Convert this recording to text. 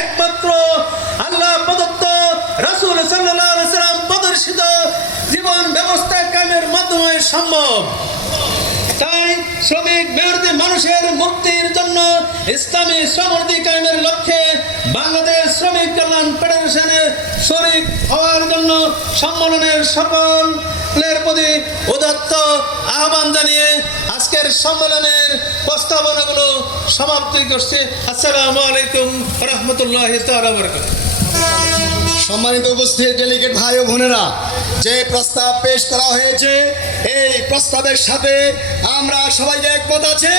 একমাত্র আল্লাহ প্রদত্ত রাসূল সাল্লাম প্রদর্শিত জীবন ব্যবস্থা কামের মাধ্যমে সম্ভব। তাই শ্রমিক মেয়রদি মানুষের মুক্তির জন্য ইসলামী সমৃদ্ধি কায়েমের লক্ষ্যে বাংলাদেশ শ্রমিক কল্যাণ ফেডারেশনের শরিক হওয়ার জন্য সম্মেলনের সকলের প্রতি উদাত্ত আহ্বান জানিয়ে আজকের সম্মেলনের প্রস্তাবনাগুলো সমাপ্তি করছে। আসসালাম আলাইকুম রহমতুল্লাহ সম্মানিত উপস্থিত ডেলিগেট ভাই ও বোনেরা, যে প্রস্তাব পেশ করা হয়েছে, এই প্রস্তাবের সাথে আমরা সবাই একমত আছে।